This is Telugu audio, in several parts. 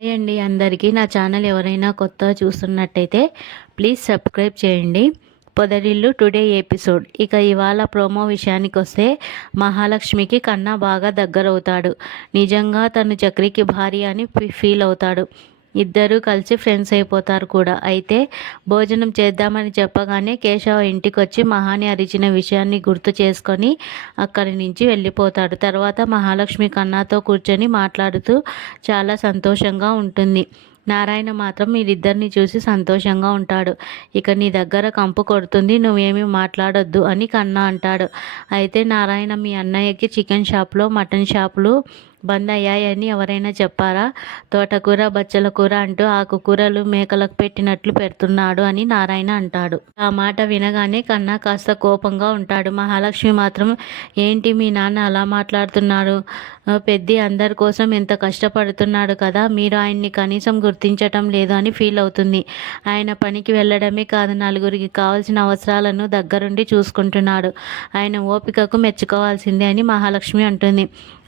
హాయ్ అండి అందరికీ. నా ఛానల్ ఎవరైనా కొత్తగా చూస్తున్నట్టయితే ప్లీజ్ సబ్స్క్రైబ్ చేయండి. పొదరిల్లు టుడే ఎపిసోడ్. ఇక ఇవాళ ప్రోమో విషయానికి వస్తే, మహాలక్ష్మికి కన్నా బాగా దగ్గరవుతాడు. నిజంగా తను చక్రికి భార్య అని ఫీల్ అవుతాడు. ఇద్దరూ కలిసి ఫ్రెండ్స్ అయిపోతారు కూడా. అయితే భోజనం చేద్దామని చెప్పగానే కేశవ ఇంటికొచ్చి మహాని అరిచిన విషయాన్ని గుర్తు చేసుకొని అక్కడి నుంచి వెళ్ళిపోతాడు. తర్వాత మహాలక్ష్మి కన్నాతో కూర్చొని మాట్లాడుతూ చాలా సంతోషంగా ఉంటుంది. నారాయణ మాత్రం వీరిద్దరిని చూసి సంతోషంగా ఉంటాడు. ఇక నీ దగ్గర కంపు కొడుతుంది, నువ్వేమీ మాట్లాడొద్దు అని కన్నా అంటాడు. అయితే నారాయణ, మీ అన్నయ్యకి చికెన్ షాప్లో మటన్ షాపులు బంద్ అయ్యాయని ఎవరైనా చెప్పారా? తోటకూర, బచ్చల కూర అంటూ ఆకుకూరలు మేకలకు పెట్టినట్లు పెడుతున్నాడు అని నారాయణ అంటాడు. ఆ మాట వినగానే కన్నా కాస్త కోపంగా ఉంటాడు. మహాలక్ష్మి మాత్రం, ఏంటి మీ నాన్న అలా మాట్లాడుతున్నాడు? పెద్ది అందరి కోసం ఎంత కష్టపడుతున్నాడు కదా, మీరు ఆయన్ని కనీసం గుర్తించటం లేదు అని ఫీల్ అవుతుంది. ఆయన పనికి వెళ్ళడమే కాదు, నలుగురికి కావాల్సిన అవసరాలను దగ్గరుండి చూసుకుంటున్నాడు. ఆయన ఓపికకు మెచ్చుకోవాల్సిందే అని మహాలక్ష్మి అంటుంది.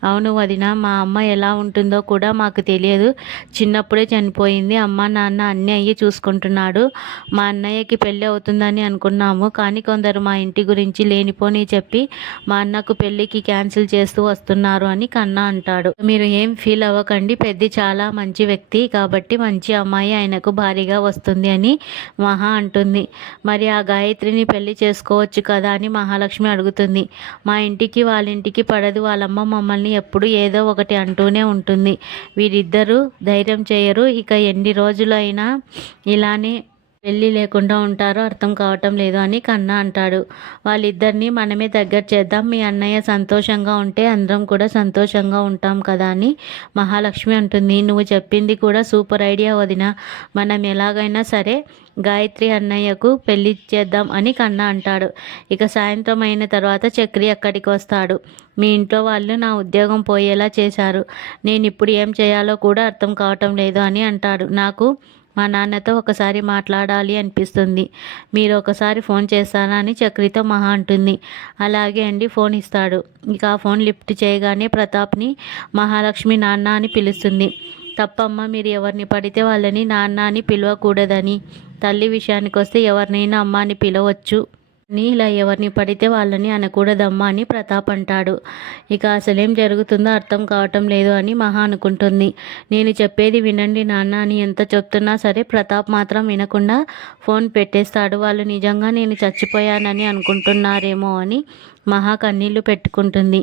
అవును వదిన, మా అమ్మ ఎలా ఉంటుందో కూడా మాకు తెలియదు. చిన్నప్పుడే చనిపోయింది. అమ్మ నాన్న అన్నీ అయ్యి చూసుకుంటున్నాడు. మా అన్నయ్యకి పెళ్ళి అవుతుందని అనుకున్నాము, కానీ కొందరు మా ఇంటి గురించి లేనిపోని చెప్పి మా అన్నకు పెళ్ళికి క్యాన్సిల్ చేస్తూ వస్తున్నారు అని కన్నా అంటాడు. మీరు ఏం ఫీల్ అవ్వకండి, పెద్ది చాలా మంచి వ్యక్తి కాబట్టి మంచి అమ్మాయి ఆయనకు భారీగా వస్తుంది అని మహా అంటుంది. మరి ఆ గాయత్రిని పెళ్లి చేసుకోవచ్చు కదా అని మహాలక్ష్మి అడుగుతుంది. మా ఇంటికి వాళ్ళ ఇంటికి పడదు. వాళ్ళమ్మ మమ్మల్ని ఎప్పుడు ఏదో ఒకటి అంటూనే ఉంటుంది. వీరిద్దరూ ధైర్యం చేయరు. ఇక ఎన్ని రోజులైనా ఇలానే పెళ్ళి లేకుండా ఉంటారో అర్థం కావటం లేదు అని కన్నా అంటాడు. వాళ్ళిద్దరిని మనమే దగ్గర చేద్దాం, మీ అన్నయ్య సంతోషంగా ఉంటే అందరం కూడా సంతోషంగా ఉంటాం కదా అని మహాలక్ష్మి అంటుంది. నువ్వు చెప్పింది కూడా సూపర్ ఐడియా వదిన, మనం ఎలాగైనా సరే గాయత్రి అన్నయ్యకు పెళ్లి చేద్దాం అని కన్నా అంటాడు. ఇక సాయంత్రం అయిన తర్వాత చక్రి అక్కడికి వస్తాడు. మీ ఇంట్లో వాళ్ళు నా ఉద్యోగం పోయేలా చేశారు, నేను ఇప్పుడు ఏం చేయాలో కూడా అర్థం కావటం లేదు అని అంటాడు. నాకు మా నాన్నతో ఒకసారి మాట్లాడాలి అనిపిస్తుంది, మీరు ఒకసారి ఫోన్ చేస్తారా అని చక్రితో మహా అంటుంది. అలాగే అండి, ఫోన్ ఇస్తాడు. ఇక ఆ ఫోన్ లిఫ్ట్ చేయగానే ప్రతాప్ని మహాలక్ష్మి నాన్న అని పిలుస్తుంది. తప్పమ్మ, మీరు ఎవరిని పడితే వాళ్ళని నాన్న అని పిలవకూడదని. తల్లి విషయానికి వస్తే ఎవరినైనా అమ్మ అని పిలవచ్చు, అని ఇలా ఎవరిని పడితే వాళ్ళని అనకూడదమ్మా అని ప్రతాప్ అంటాడు. ఇక అసలేం జరుగుతుందో అర్థం కావటం లేదు అని మహా అనుకుంటుంది. నేను చెప్పేది వినండి నాన్న అని ఎంత చెప్తున్నా సరే ప్రతాప్ మాత్రం వినకుండా ఫోన్ పెట్టేస్తాడు. వాళ్ళు నిజంగా నేను చచ్చిపోయానని అనుకుంటున్నారేమో అని మహా కన్నీళ్లు పెట్టుకుంటుంది.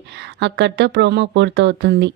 అక్కడితో ప్రోమో పూర్తవుతుంది.